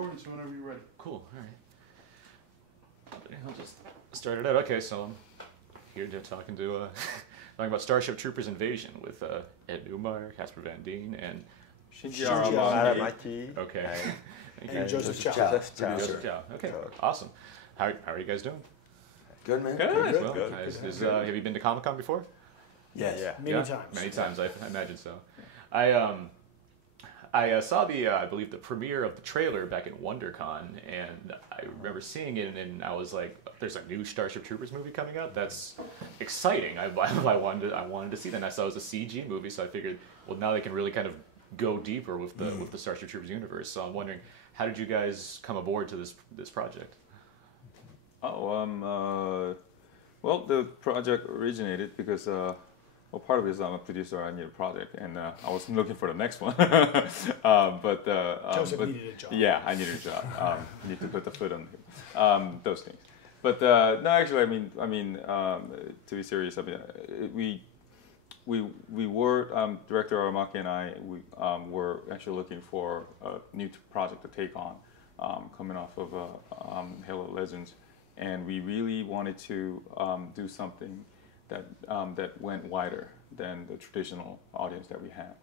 recording, so whenever you're ready. Cool. All right. I'll just start it out. Okay, so I'm here talking about Starship Troopers Invasion with ed-neumier, Casper-van-dien, and Shinji Aramaki. Okay. And Joseph Chou. Joseph Chou. Okay. Awesome. How are you guys doing? Good, man. Good. Well, have you been to Comic-Con before? Yes. Yeah. Many times. Many times, I imagine so. I saw I believe the premiere of the trailer back at WonderCon, and I remember seeing it, and I was like, "There's a new Starship Troopers movie coming out. That's exciting." I wanted to see that. And I saw it was a CG movie, so I figured, well, now they can really kind of go deeper with the Starship Troopers universe. So I'm wondering, how did you guys come aboard to this project? Well, the project originated because, part of it is I'm a producer. I need a project, and I was looking for the next one. Joseph needed a job. Yeah, I needed a job. Need to put the foot on those things. But no, actually, I mean, to be serious, I mean, we were Director Aramaki and I. We were actually looking for a new project to take on, coming off of Halo Legends. And we really wanted to do something that went wider than the traditional audience that we had.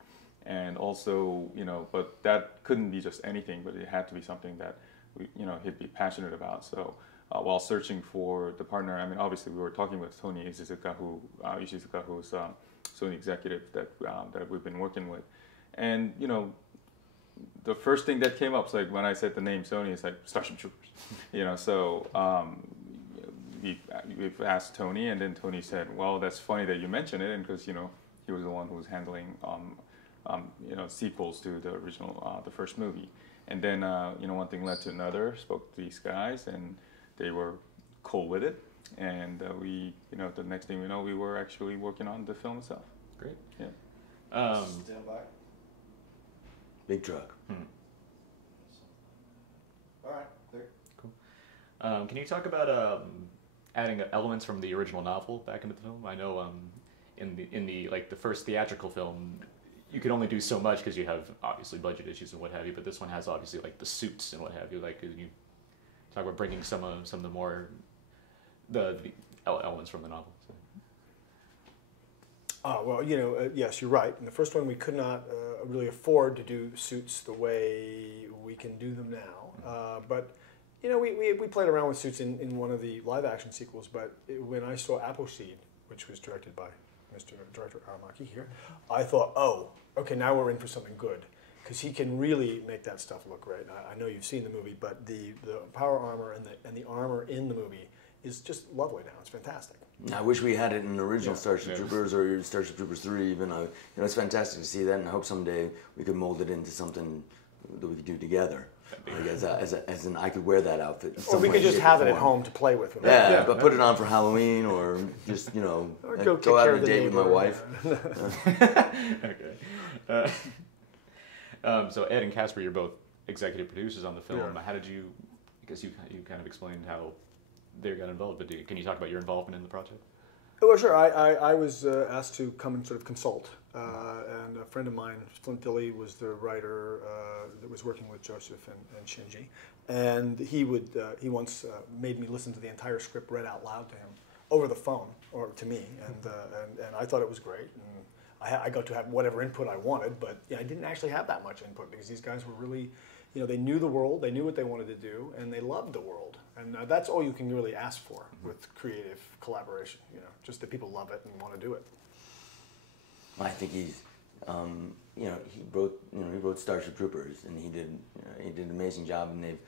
And also, but that couldn't be just anything, but it had to be something that he'd be passionate about. So while searching for the partner, I mean, obviously we were talking with Tony Ishizuka, who's Sony executive that we've been working with. And, the first thing that came up is like when I said the name Sony, it's like Starship Troopers, So we've asked Tony, and then Tony said, "Well, that's funny that you mention it," and because he was the one who was handling sequels to the original, the first movie. And then one thing led to another. Spoke to these guys, and they were cool with it. And we, the next thing we know, we were actually working on the film itself. Great. Yeah. Stand by. Big truck. All right, there. Cool. Can you talk about adding elements from the original novel back into the film? I know in the like the first theatrical film, you could only do so much because you have obviously budget issues and what have you. But this one has obviously like the suits and what have you. Like, you talk about bringing some of the more the elements from the novel. So. Well, yes, you're right. In the first one, we could not really afford to do suits the way we can do them now. But we played around with suits in one of the live-action sequels. But when I saw Appleseed, which was directed by Mr. Director Aramaki here, I thought, oh, okay, now we're in for something good, because he can really make that stuff look great. I know you've seen the movie, but the power armor and the armor in the movie is just lovely now. It's fantastic. I wish we had it in the original Starship Troopers or Starship Troopers 3 even. It's fantastic to see that, and I hope someday we could mold it into something that we could do together. Like as an I could wear that outfit. Or we could just have it at home to play with. Yeah, but put it on for Halloween, or just or go out on a date with my wife. Okay. So Ed and Casper, you're both executive producers on the film. Yeah. How did you? Because you kind of explained how they got involved, but can you talk about your involvement in the project? Oh, well, sure. I was asked to come and sort of consult, and a friend of mine, Flint Dilley, was the writer that was working with Joseph and Shinji, and he once made me listen to the entire script read out loud to him over the phone or to me, and I thought it was great. And I got to have whatever input I wanted, but I didn't actually have that much input because these guys were really, they knew the world, they knew what they wanted to do, and they loved the world. And that's all you can really ask for with creative collaboration, just that people love it and want to do it. I think he's, he wrote Starship Troopers, and he did an amazing job. And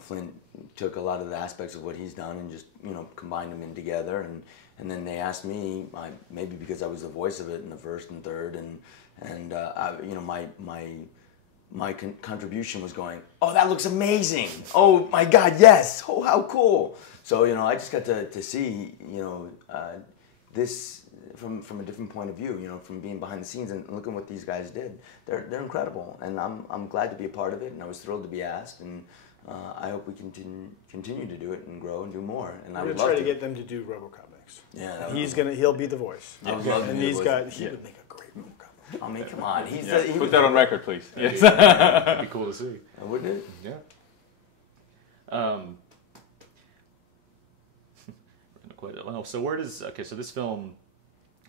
Flint took a lot of the aspects of what he's done and just combined them in together. And then they asked me, maybe because I was the voice of it in the first and third, and my contribution was going, oh, that looks amazing. Oh my God, yes. Oh, how cool. So, I just got to see, this from a different point of view, from being behind the scenes and looking what these guys did. They're incredible, and I'm glad to be a part of it, and I was thrilled to be asked, and I hope we continue to do it and grow and do more. And I'm going to try to get them to do RoboCop next. Yeah. He'll be the voice. I would love to be the voice. He would make a great RoboCop. I mean, come on. Put that on record, please. Yes. That'd be cool to see. Wouldn't it? Yeah. Um, quite well. So where does so this film?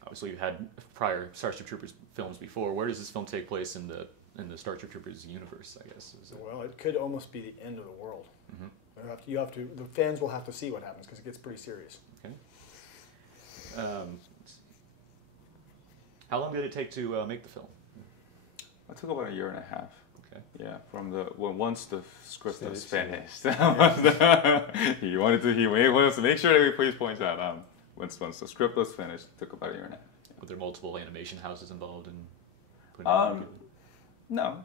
Obviously, you had prior Starship Troopers films before. Where does this film take place in the Starship Troopers universe? I guess. Well, it could almost be the end of the world. Mm-hmm. You have to. The fans will have to see what happens because it gets pretty serious. Okay. How long did it take to make the film? It took about a year and a half. Okay. Yeah, from once the script was finished, he wanted to make sure that we please point out. Once the script was finished, it took about a year and a half. Yeah. Were there multiple animation houses involved in putting it together? No.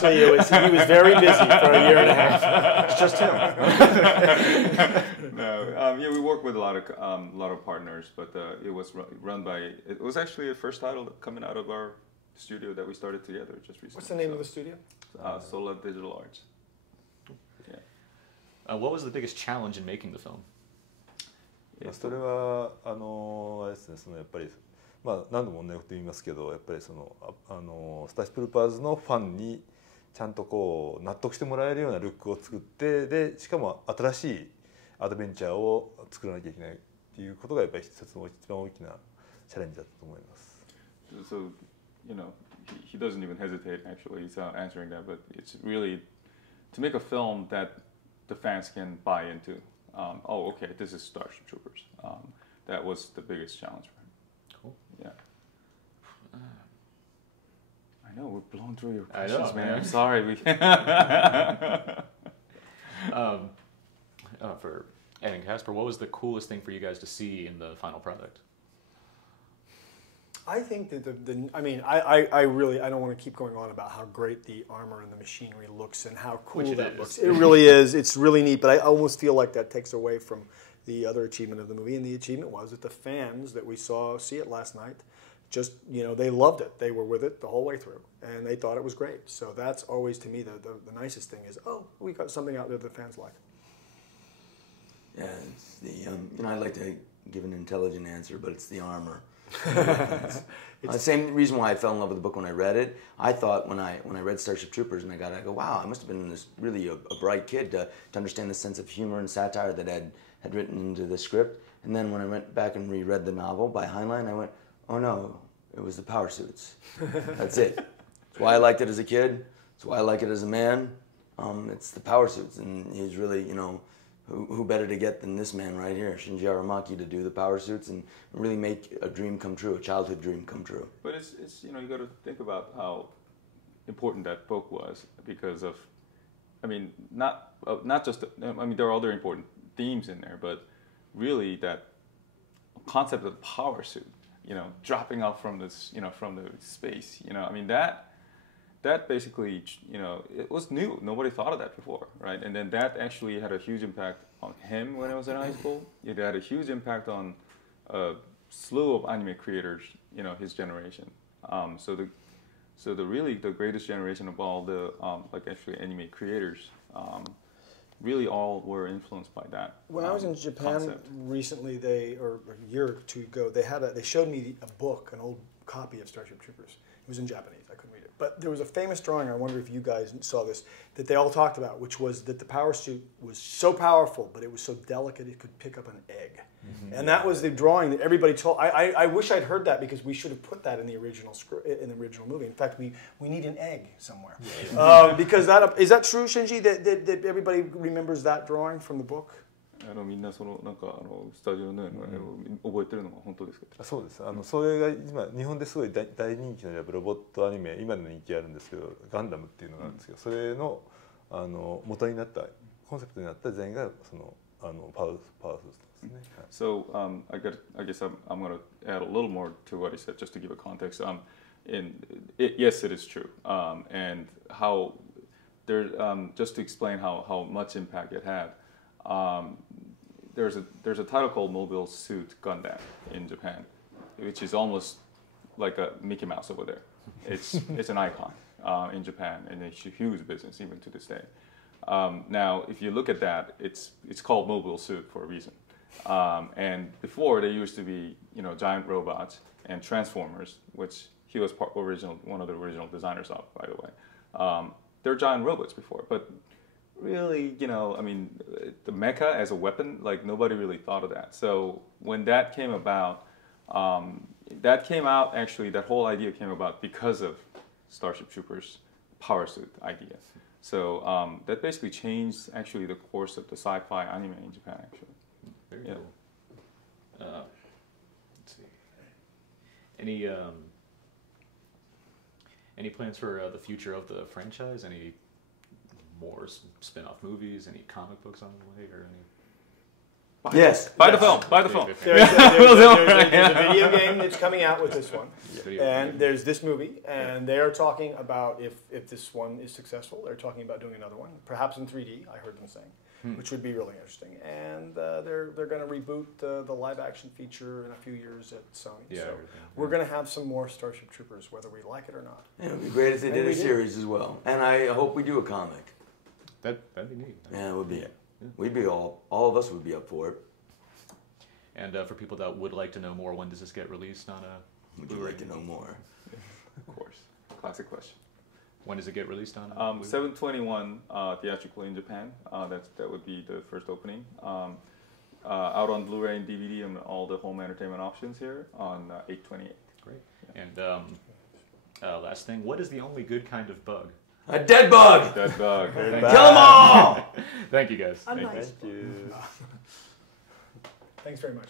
So he was very busy for a year and a half. It's just him. No. Yeah, we worked with a lot of partners, but it was run by. It was actually the first title coming out of our studio that we started together just recently. What's the name of the studio? Solar Digital Arts. Yeah. What was the biggest challenge in making the film? それはあれですね、やっぱり何度も同じこと言いますけど、やっぱりスターシップルーパーズのファンにちゃんとこう納得してもらえるようなルックを作って、でしかも新しいアドベンチャーを作らなきゃいけないっていうことがやっぱり一番大きなチャレンジだったと思います。So, he doesn't even hesitate. Actually, he's answering that, but it's really to make a film that the fans can buy into. Oh, okay, this is Starship Troopers. That was the biggest challenge for him. Cool. Yeah. I know we're blown through your I questions, know, man. man. I'm sorry. For Ed and Casper, what was the coolest thing for you guys to see in the final product? I think that I really don't want to keep going on about how great the armor and the machinery looks and how cool that looks. It really is. It's really neat, but I almost feel like that takes away from the other achievement of the movie, and the achievement was that the fans that we see it last night, just they loved it. They were with it the whole way through, and they thought it was great. So that's always to me the nicest thing is, oh, we got something out there the fans like. Yeah, it's the I'd like to give an intelligent answer, but it's the armor. The same reason why I fell in love with the book when I read it. I thought when I read Starship Troopers and I go, wow, I must have been this really a bright kid to understand the sense of humor and satire that Ed had written into the script. And then when I went back and reread the novel by Heinlein, I went, oh no, it was the power suits. That's it. It's why I liked it as a kid. It's why I like it as a man. It's the power suits, and he's really, who better to get than this man right here, Shinji Aramaki, to do the power suits and really make a dream come true, a childhood dream come true. But it's you got to think about how important that book was because of, not just there are other important themes in there, but really that concept of the power suit, dropping out from this, from the space, that basically, it was new. Nobody thought of that before, right? And then that actually had a huge impact on him when I was in high school. It had a huge impact on a slew of anime creators, his generation. So the greatest generation of all the anime creators, really all were influenced by that. When I was in Japan concept. recently, or a year or two ago, they showed me a book, an old copy of Starship Troopers. It was in Japanese. I couldn't read it. But there was a famous drawing, I wonder if you guys saw this, that they all talked about, which was that the power suit was so powerful, but it was so delicate it could pick up an egg. Mm-hmm. And that was the drawing that everybody told. I wish I'd heard that because we should have put that in the original movie. In fact, we need an egg somewhere. Because is that true, Shinji, that everybody remembers that drawing from the book? みんなスタジオの覚えてるのは本当ですか？そうです。それが今日本ですごい大人気のロボットアニメ、今でも人気あるんですけど、ガンダムっていうのがあるんですけど、それの元になったコンセプトになったデザインがそのパワースーツですね。So I guess I'm going to add a little more to what he said just to give a context. Yes, it is true, and how there just to explain how much impact it had. There's a title called Mobile Suit Gundam in Japan, which is almost like a Mickey Mouse over there. It's an icon in Japan, and it's a huge business even to this day. Now, if you look at that, it's called Mobile Suit for a reason. And before, there used to be giant robots and transformers, which he was one of the original designers of, by the way. They're giant robots before, but really, I mean, the mecha as a weapon, like nobody really thought of that. So when that came about, actually, that whole idea came about because of Starship Troopers power suit idea. So that basically changed actually the course of the sci-fi anime in Japan, actually. Very Yeah. cool. Let's see. Any plans for the future of the franchise? Any more spin-off movies? Any comic books on the way, or any? Yes. Buy the film. Buy the film. There's a video game that's coming out with this one, Video and game. there's this movie, and they are talking about if this one is successful, they're talking about doing another one, perhaps in 3D. I heard them saying, which would be really interesting. And they're going to reboot the live-action feature in a few years at Sony. Yeah, So we're going to have some more Starship Troopers, whether we like it or not. It would be great if they did we a do. series as well. And I hope we do a comic. That'd be neat. Yeah, it would be. We'd be all of us would be up for it. And for people that would like to know more, when does this get released on a Would you Blu-ray? like to know more? Of course. Classic question. When does it get released on? 7/21 theatrically in Japan. That would be the first opening. Out on Blu-ray and DVD and all the home entertainment options here on 8/28. Great. And last thing, what is the only good kind of bug? A dead bug! That dog. Kill them all! Thank you, guys. Nice. Thank you. Thanks very much.